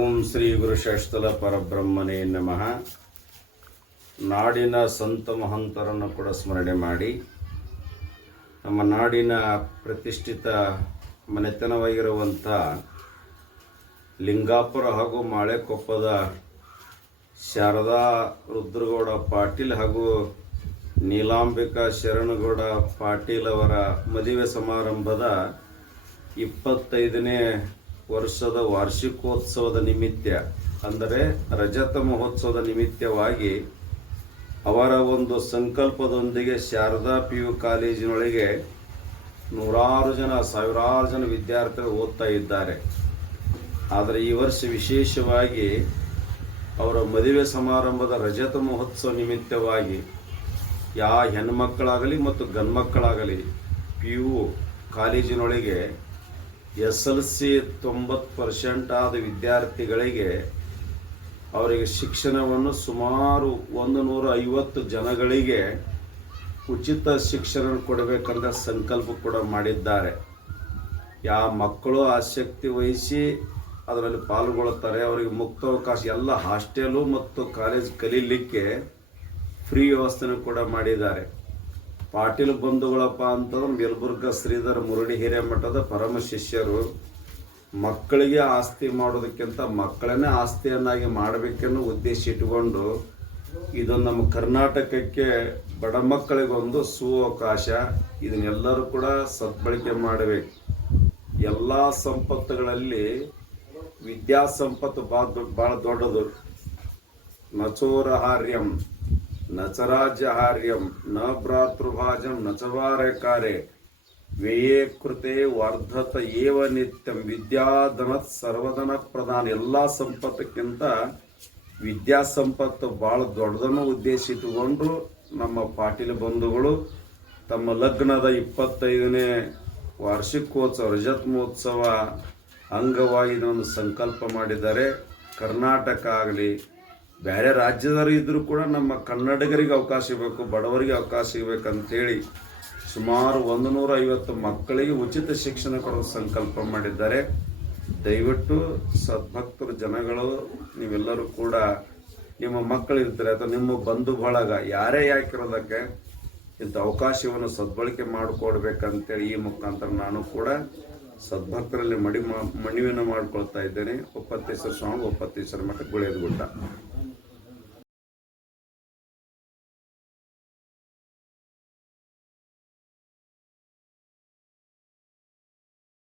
ಓಂ ಶ್ರೀ ಗುರುಶಾಸ್ತಲ ಪರಬ್ರಹ್ಮನೇ ನಮಃ. ನಾಡಿನ ಸಂತ ಮಹಂತರನ್ನು ಕೂಡ ಸ್ಮರಣೆ ಮಾಡಿ, ನಮ್ಮ ನಾಡಿನ ಪ್ರತಿಷ್ಠಿತ ಮನೆತನವಾಗಿರುವಂಥ ಲಿಂಗಾಪುರ ಹಾಗೂ ಮಾಳೆಕೊಪ್ಪದ ಶಾರದಾ ರುದ್ರಗೌಡ ಪಾಟೀಲ್ ಹಾಗೂ ನೀಲಾಂಬಿಕಾ ಶರಣಗೌಡ ಪಾಟೀಲ್ ಅವರ ಮದುವೆ ಸಮಾರಂಭದ 25ನೇ ವರ್ಷದ ವಾರ್ಷಿಕೋತ್ಸವದ ನಿಮಿತ್ತ, ಅಂದರೆ ರಜತ ಮಹೋತ್ಸವದ ನಿಮಿತ್ತವಾಗಿ ಅವರ ಒಂದು ಸಂಕಲ್ಪದೊಂದಿಗೆ ಶಾರದಾ PU ಕಾಲೇಜಿನೊಳಗೆ ಸಾವಿರಾರು ಜನ ವಿದ್ಯಾರ್ಥಿಗಳು ಓದ್ತಾ ಇದ್ದಾರೆ. ಆದರೆ ಈ ವರ್ಷ ವಿಶೇಷವಾಗಿ ಅವರ ಮದುವೆ ಸಮಾರಂಭದ ರಜತ ಮಹೋತ್ಸವ ನಿಮಿತ್ತವಾಗಿ ಹೆಣ್ಮಕ್ಕಳಾಗಲಿ ಮತ್ತು ಗಂಡ್ಮಕ್ಕಳಾಗಲಿ PU ಕಾಲೇಜಿನೊಳಗೆ SLC 90% ಆದ ವಿದ್ಯಾರ್ಥಿಗಳಿಗೆ ಅವರಿಗೆ ಶಿಕ್ಷಣವನ್ನು ಸುಮಾರು 150 ಜನಗಳಿಗೆ ಉಚಿತ ಶಿಕ್ಷಣ ಕೊಡಬೇಕಂತ ಸಂಕಲ್ಪ ಕೂಡ ಮಾಡಿದ್ದಾರೆ. ಮಕ್ಕಳು ಆಸಕ್ತಿ ವಹಿಸಿ ಅದರಲ್ಲಿ ಪಾಲ್ಗೊಳ್ಳುತ್ತಾರೆ. ಅವರಿಗೆ ಮುಕ್ತಾವಕಾಶ, ಎಲ್ಲ ಹಾಸ್ಟೆಲು ಮತ್ತು ಕಾಲೇಜ್ ಕಲೀಲಿಕ್ಕೆ ಫ್ರೀ ವ್ಯವಸ್ಥೆನೂ ಕೂಡ ಮಾಡಿದ್ದಾರೆ. ಪಾಟೀಲ್ ಬಂಧುಗಳಪ್ಪ ಅಂತಂದ್ರೆ ಯಲಬುರ್ಗಾ ಶ್ರೀಧರ ಮುರಳಿ ಹಿರೇಮಠದ ಪರಮ ಶಿಷ್ಯರು. ಮಕ್ಕಳಿಗೆ ಆಸ್ತಿ ಮಾಡೋದಕ್ಕಿಂತ ಮಕ್ಕಳನ್ನೇ ಆಸ್ತಿಯನ್ನಾಗಿ ಮಾಡಬೇಕೆನ್ನೋ ಉದ್ದೇಶ ಇಟ್ಟುಕೊಂಡು ಇದು ನಮ್ಮ ಕರ್ನಾಟಕಕ್ಕೆ ಬಡ ಮಕ್ಕಳಿಗೊಂದು ಸುವಕಾಶ. ಇದನ್ನೆಲ್ಲರೂ ಕೂಡ ಸದ್ಬಳಕೆ ಮಾಡಬೇಕು. ಎಲ್ಲ ಸಂಪತ್ತುಗಳಲ್ಲಿ ವಿದ್ಯಾ ಸಂಪತ್ತು ಭಾಳ ದೊಡ್ಡದು. ನಚೋರಹಾರ್ಯಂ ನಚರಾಜ್ಯಹಾರ್ಯಂ ನ ಭ್ರಾತೃಭಾಜಂ ನಚವಾರಕಾರೆ ವ್ಯಯೇ ಕೃತೆ ವರ್ಧತ ಏವ ನಿತ್ಯಂ ವಿದ್ಯಾಧನತ್ ಸರ್ವಧನ ಪ್ರಧಾನ. ಎಲ್ಲ ಸಂಪತ್ತಕ್ಕಿಂತ ವಿದ್ಯಾ ಸಂಪತ್ತು ಭಾಳ ದೊಡ್ಡದನ್ನು ಉದ್ದೇಶ ಇಟ್ಟುಕೊಂಡು ನಮ್ಮ ಪಾಟೀಲ್ ಬಂಧುಗಳು ತಮ್ಮ ಲಗ್ನದ 25ನೇ ವಾರ್ಷಿಕೋತ್ಸವ ರಜತ್ ಮಹೋತ್ಸವ ಅಂಗವಾಗಿ ಒಂದು ಸಂಕಲ್ಪ ಮಾಡಿದ್ದಾರೆ. ಕರ್ನಾಟಕ ಆಗಲಿ ಬೇರೆ ರಾಜ್ಯದವರು ಇದ್ದರೂ ಕೂಡ ನಮ್ಮ ಕನ್ನಡಿಗರಿಗೆ ಅವಕಾಶ ಸಿಗಬೇಕು, ಬಡವರಿಗೆ ಅವಕಾಶ ಸಿಗಬೇಕಂತೇಳಿ ಸುಮಾರು 150 ಮಕ್ಕಳಿಗೆ ಉಚಿತ ಶಿಕ್ಷಣ ಕೊಡೋ ಸಂಕಲ್ಪ ಮಾಡಿದ್ದಾರೆ. ದಯವಿಟ್ಟು ಸದ್ಭಕ್ತರು ಜನಗಳು ನೀವೆಲ್ಲರೂ ಕೂಡ ನಿಮ್ಮ ಮಕ್ಕಳಿರ್ತಾರೆ ಅಥವಾ ನಿಮ್ಮ ಬಂಧು ಬಳಗ ಯಾರೇ ಯಾಕಿರೋದಕ್ಕೆ ಇಂಥ ಅವಕಾಶವನ್ನು ಸದ್ಬಳಕೆ ಮಾಡಿಕೊಡ್ಬೇಕಂತೇಳಿ ಈ ಮುಖಾಂತರ ನಾನು ಕೂಡ ಸದ್ಭಕ್ತರಲ್ಲಿ ಮನವಿಯನ್ನು ಮಾಡಿಕೊಳ್ತಾ ಇದ್ದೇನೆ. ಒಪ್ಪತ್ತೇಶ್ವರ ಸ್ವಾಮಿ, ಒಪ್ಪತ್ತೇಶ್ವರ ಮಠ, ಗುಳೇದಗುಡ್ಡ.